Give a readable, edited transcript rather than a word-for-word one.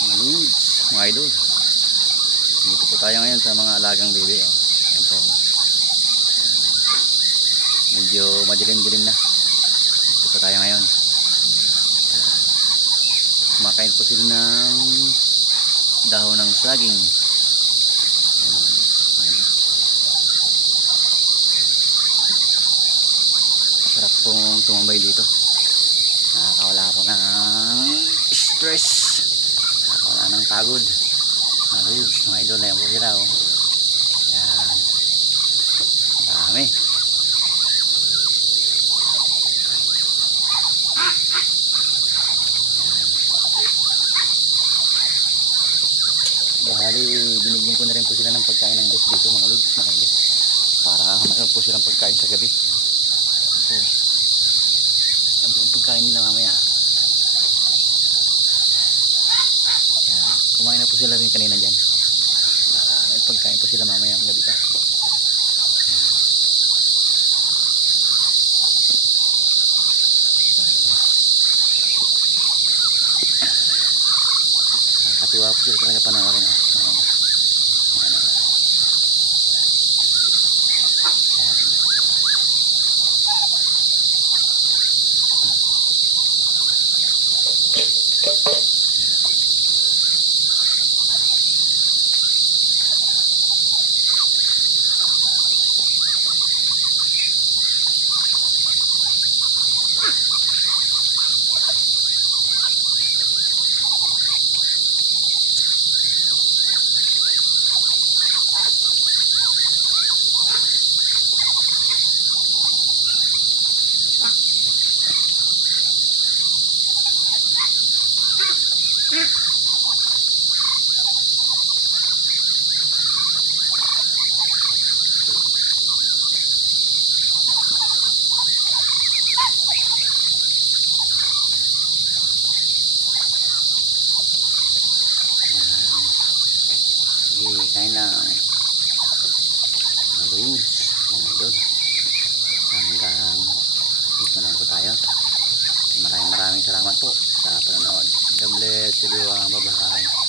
Mga lods, mga idol. Dito po tayo ngayon sa mga alagang bebe. Oh. Ayan po. Medyo madilim-dilim na. Dito po tayo ngayon. Ayan. Kumakain po sila ng dahon ng saging. Ayan mga idol. Sarap pong tumambay dito. Nakakawala po ng stress. Nakakawala ng pagod. Mga lods, mga idol. Ayan po sila. Oh. Ayan. Dami. Bali, binigyan ko na rin po sila ng pagkain ng guys dito mga lods, mga idol. Para mayroon po silang pagkain sa gabi. Ayan po. Ayan po yung pagkain nila mamaya. Ayan. Kumain na po sila rin kanina dyan. Para may pagkain po sila mamaya ang gabi pa. Nakakatuwa po sila talaga panoorin. Sige, kain lang. Mga lods, mga idol. Hanggang dito lang po tayo. Maraming salamat po sa panonood. God bless everyone. Bye bye.